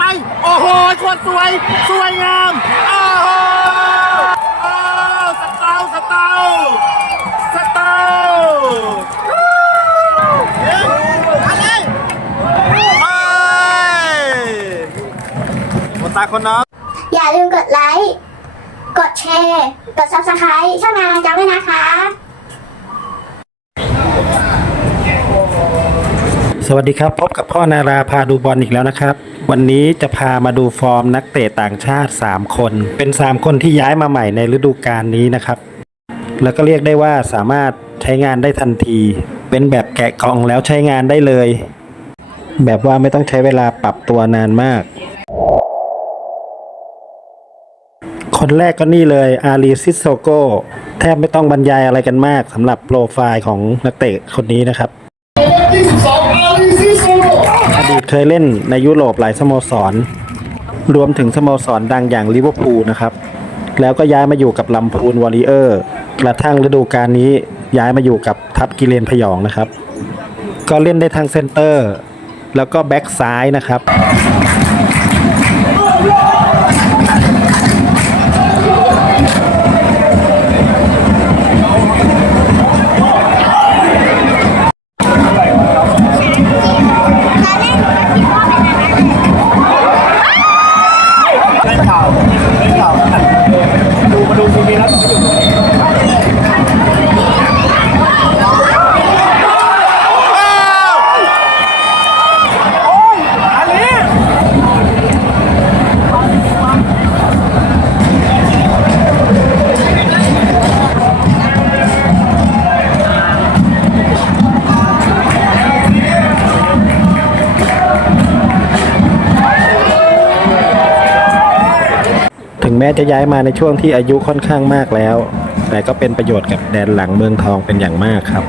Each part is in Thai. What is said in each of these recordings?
ไป โอ้โหโคตรสวย สวยงาม โอ้โหโอ้สเตาสเตาสเตาเฮ้ยอะไรเอ้ยคนตาคนน้องอย่าลืมกดไลค์ กดแชร์ กด subscribe ช่องงานจังด้วยนะคะ สวัสดีครับ พบกับพ่อนาราพาดูบอลอีกแล้วนะครับ วันนี้จะพามาดูฟอร์มนักเตะต่างชาติ 3 คน เป็น 3 คนที่ย้ายมาใหม่ในฤดูกาลนี้นะครับ แล้วก็เรียกได้ว่าสามารถใช้งานได้ทันที เป็นแบบแกะกล่องแล้วใช้งานได้เลย แบบว่าไม่ต้องใช้เวลาปรับตัวนานมาก คนแรกก็นี่เลยอารีซิโซโกแทบไม่ต้องบรรยายอะไรกันมากสำหรับโปรไฟล์ของนักเตะคนนี้นะครับ อดีตเคยเล่นในยุโรปหลายสโมสร รวมถึงสโมสรดังอย่างลิเวอร์พูลนะครับ แล้วก็ย้ายมาอยู่กับลำพูนวอริเออร์กระทั่งฤดูกาลนี้ย้ายมาอยู่กับทัพกิเลนพยองนะครับ ก็เล่นได้ทั้งเซนเตอร์ แล้วก็แบ็กซ้ายนะครับ แม้จะย้ายมาในช่วงที่อายุค่อนข้างมากแล้ว แต่ก็เป็นประโยชน์กับแดนหลังเมืองทองเป็นอย่างมากครับ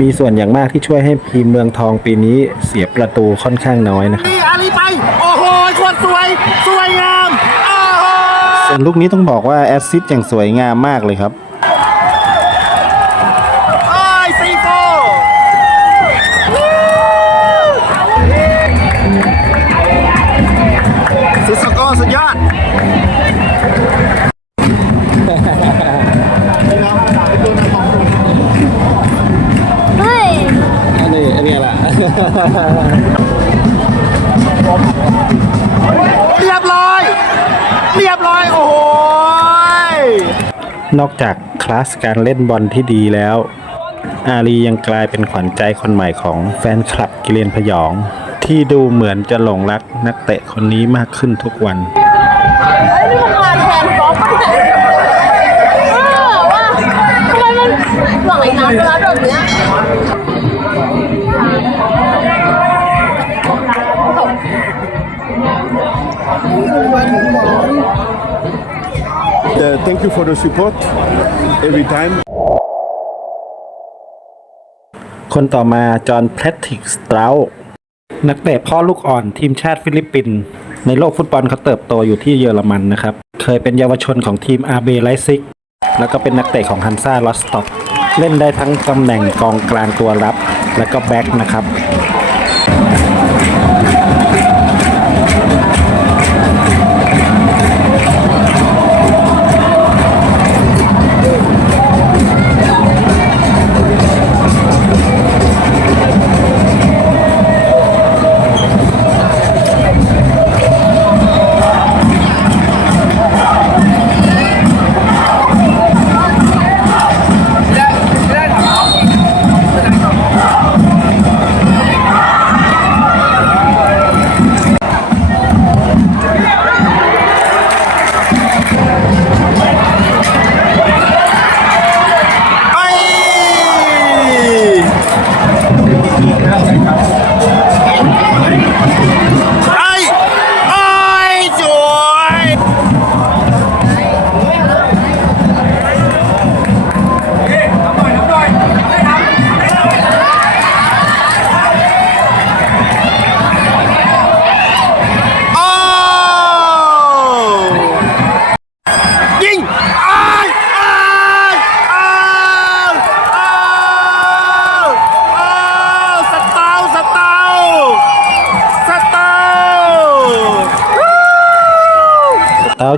มีส่วนอย่างมากที่ช่วยให้ทีมเมืองทองปีนี้เสียประตูค่อนข้างน้อยนะครับนี่อาลีไป โอ้โหโคตรสวย สวยงามโอ้โหส่วนลูกนี้ต้องบอกว่าแอสซิสต์อย่างสวยงามมากเลยครับโอ้ยซีโฟซิสโก้สุดยอด นอกจากคลาสการเล่นบอลที่ดีแล้ว อาลียังกลายเป็นขวัญใจคนใหม่ของแฟนคลับกิเลนพยอง ที่ดูเหมือนจะหลงรักนักเตะคนนี้มากขึ้นทุกวันเออว่าทำไมมันหวังไอ้น้ำเวแบบเนี้ย Uh, thank you for the support every time. คนต่อมา จอห์นแพทริกสตราว์นักเตะพ่อลูกอ่อนทีมชาติฟิลิปปินส์ในโลกฟุตบอลเขาเติบโตอยู่ที่เยอรมันนะครับ เคยเป็นเยาวชนของทีมอาเบไลซิก แล้วก็เป็นนักเตะของฮันซาลอสต็อก เล่นได้ทั้งตำแหน่งกองกลางตัวรับ และก็แบ็กนะครับ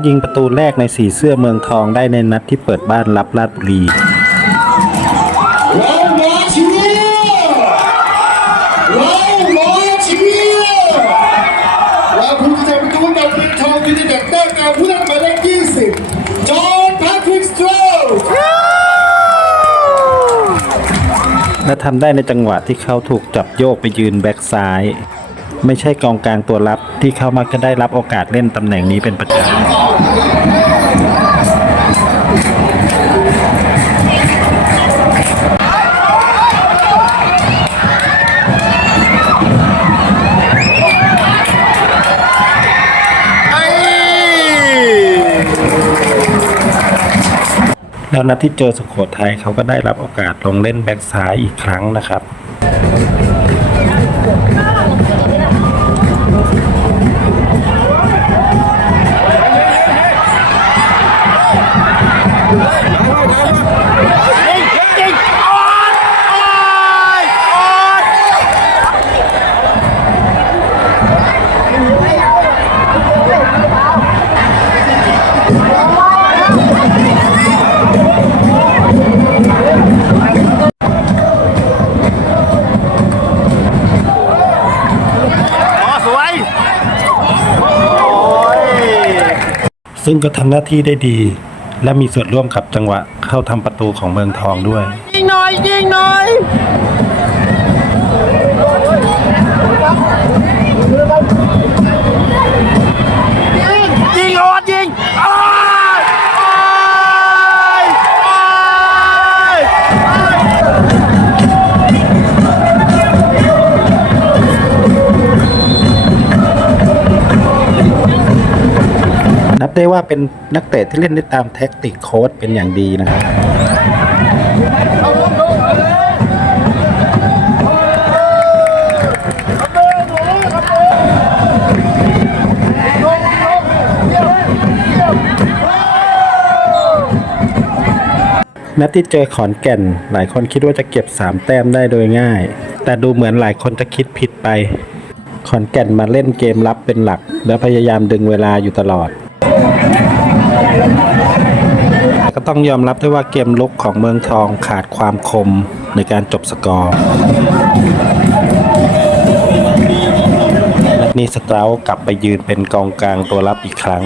ยิงประตูแรกในสีเสื้อเมืองทองได้ในนัดที่เปิดบ้านรับลาดบุรีเรามาเชียร์เรามาเชียร์และผู้ที่จะประตูกับเป็นทองยูไนเต็ดได้แก่ผู้เล่นหมายเลข20จอห์นแพทริกสโตรสและทำได้ในจังหวะที่เขาถูกจับโยกไปยืนแบ็กซ้าย ไม่ใช่กองกลางตัวรับที่เขามักจะได้รับโอกาสเล่นตำแหน่งนี้เป็นประจำไอ้แล้วนัดที่เจอสุโขทัยเขาก็ได้รับโอกาสลงเล่นแบ็กซ้ายอีกครั้งนะครับ ซึ่งก็ทำหน้าที่ได้ดี และมีส่วนร่วมกับจังหวะเข้าทำประตูของเมืองทองด้วย ยิงหน่อยยิงหน่อย ได้ว่าเป็นนักเตะที่เล่นได้ตามแท็กติกโค้ดเป็นอย่างดีนะครับนัดที่เจอขอนแก่น หลายคนคิดว่าจะเก็บ 3 แต้มได้โดยง่าย แต่ดูเหมือนหลายคนจะคิดผิดไป ขอนแก่นมาเล่นเกมรับเป็นหลัก และพยายามดึงเวลาอยู่ตลอด ก็ต้องยอมรับด้วยว่าเกมลุกของเมืองทองขาดความคมในการจบสกอร์นัดนี้สเตราท์กลับไปยืนเป็นกองกลางตัวรับอีกครั้ง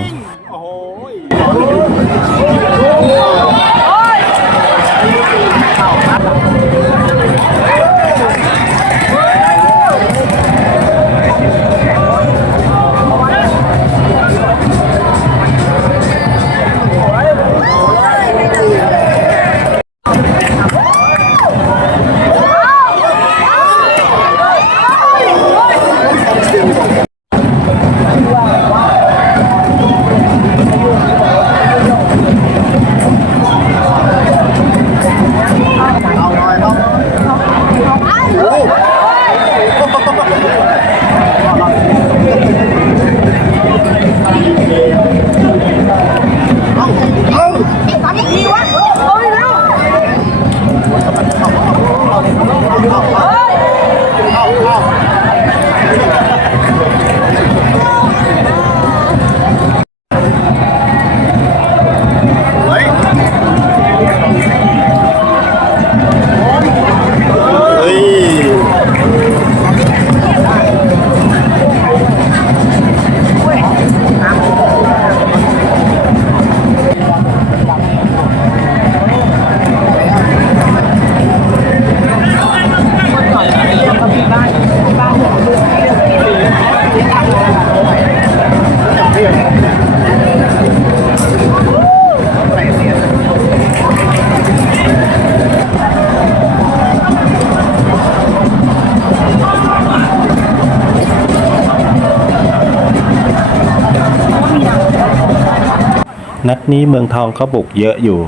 นัดนี้เมืองทองเขาบุกเยอะอยู่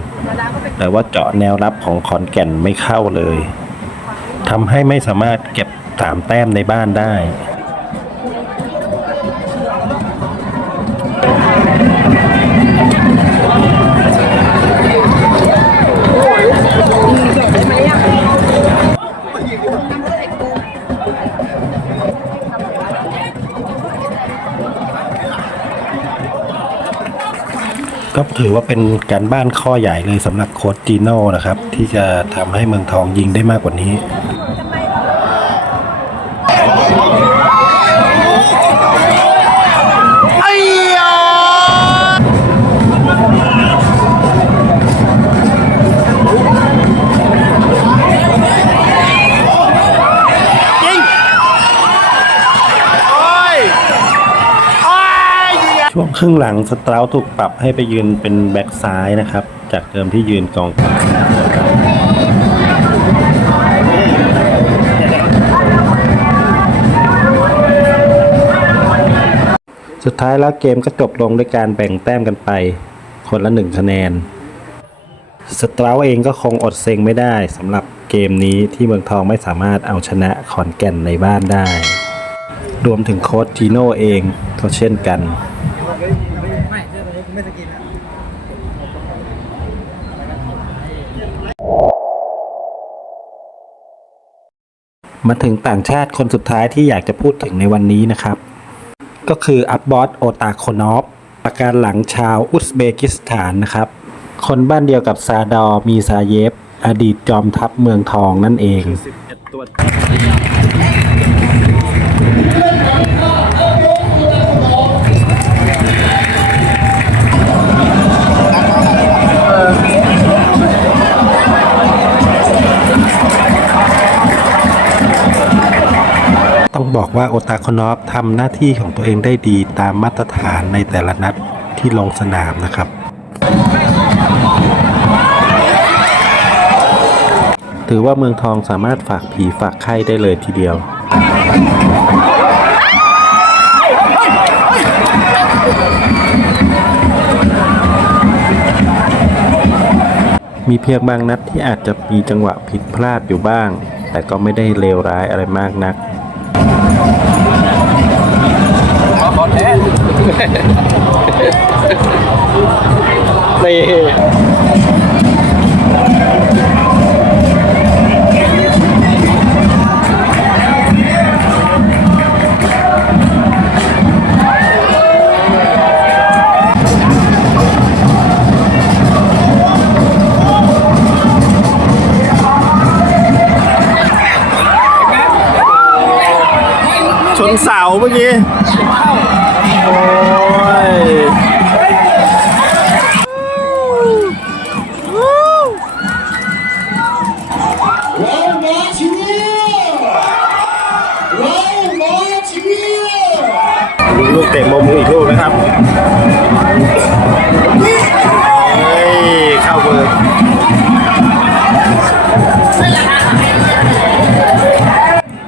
แต่ว่าเจาะแนวรับของขอนแก่นไม่เข้าเลยทำให้ไม่สามารถเก็บสามแต้มในบ้านได้ ก็ถือว่าเป็นการบ้านข้อใหญ่เลยสำหรับโค้ชจีโน่นะครับ ที่จะทำให้เมืองทองยิงได้มากกว่านี้ ครึ่งหลังสตราถูกปรับให้ไปยืนเป็นแบ็กซ้ายนะครับ จากเดิมที่ยืนกองกลางสุดท้ายแล้วเกมก็จบลงด้วยการแบ่งแต้มกันไป คนละหนึ่งคะแนน สตราเองก็คงอดเซ็งไม่ได้สำหรับเกมนี้ที่เมืองทองไม่สามารถเอาชนะขอนแก่นในบ้านได้ รวมถึงโค้ชจีโน่เองก็เช่นกัน มาถึงต่างชาติคนสุดท้ายที่อยากจะพูดถึงในวันนี้นะครับ ก็คืออับบอสโอตาโคนอฟประการหลังชาวอุซเบกิสถานนะครับ คนบ้านเดียวกับซาดอมีซาเยฟ อดีตจอมทัพเมืองทองนั่นเอง บอกว่าโอตาโคนอฟทำหน้าที่ของตัวเองได้ดีตามมาตรฐานในแต่ละนัดที่ลงสนามนะครับ ถือว่าเมืองทองสามารถฝากผีฝากไข้ได้เลยทีเดียวมีเพียงบางนัดที่อาจจะมีจังหวะผิดพลาดอยู่บ้าง แต่ก็ไม่ได้เลวร้ายอะไรมากนัก มาขอแทนนี่ เสาเมื่อกี้ โอ้ย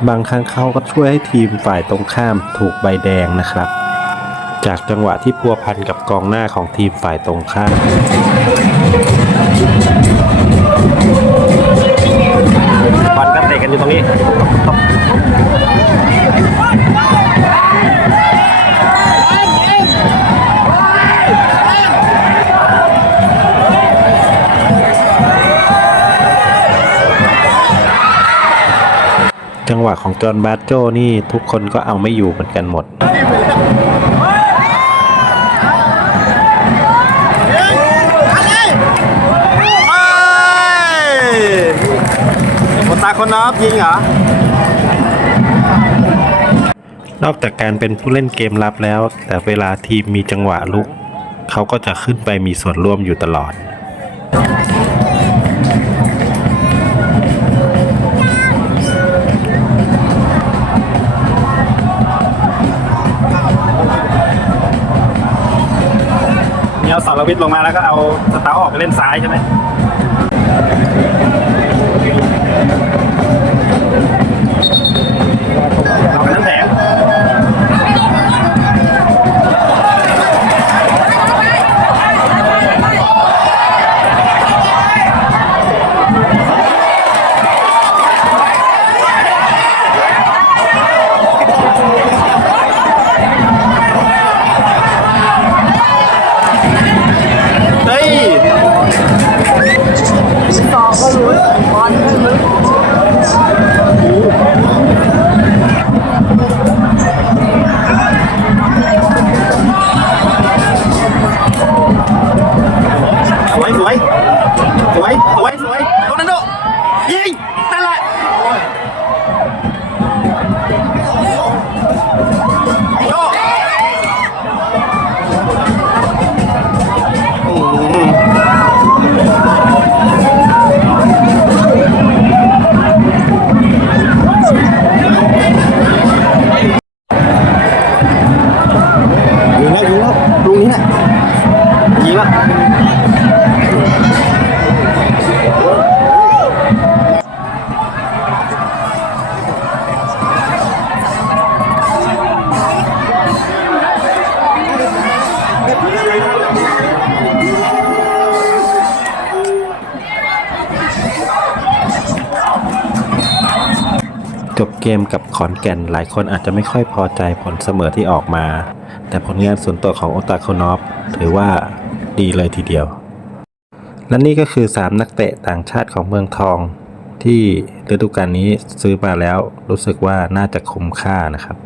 บางครั้งเขาก็ช่วยให้ทีมฝ่ายตรงข้ามถูกใบแดงนะครับ จากจังหวะที่พัวพันกับกองหน้าของทีมฝ่ายตรงข้ามบอลก็เตะกันอยู่ตรงนี้ หวะของจอห์นบาร์โจนี่ทุกคนก็เอาไม่อยู่เหมือนกันหมดเอ้ยโอตาคนนอฟยิงเหรอนอกจากการเป็นผู้เล่นเกมรับแล้ว แต่เวลาทีมมีจังหวะลุก เขาก็จะขึ้นไปมีส่วนร่วมอยู่ตลอด เอาสารวิทย์ลงมาแล้วก็เอาสตาร์ออกไปเล่นซ้ายใช่ไหม เกมกับขอนแก่นหลายคนอาจจะไม่ค่อยพอใจผลเสมอที่ออกมา แต่ผลงานส่วนตัวของโอตาโคนอฟถือว่าดีเลยทีเดียว และนี่ก็คือ 3 นักเตะต่างชาติของเมืองทอง ที่ฤดูกาลนี้ซื้อมาแล้วรู้สึกว่าน่าจะคุ้มค่านะครับ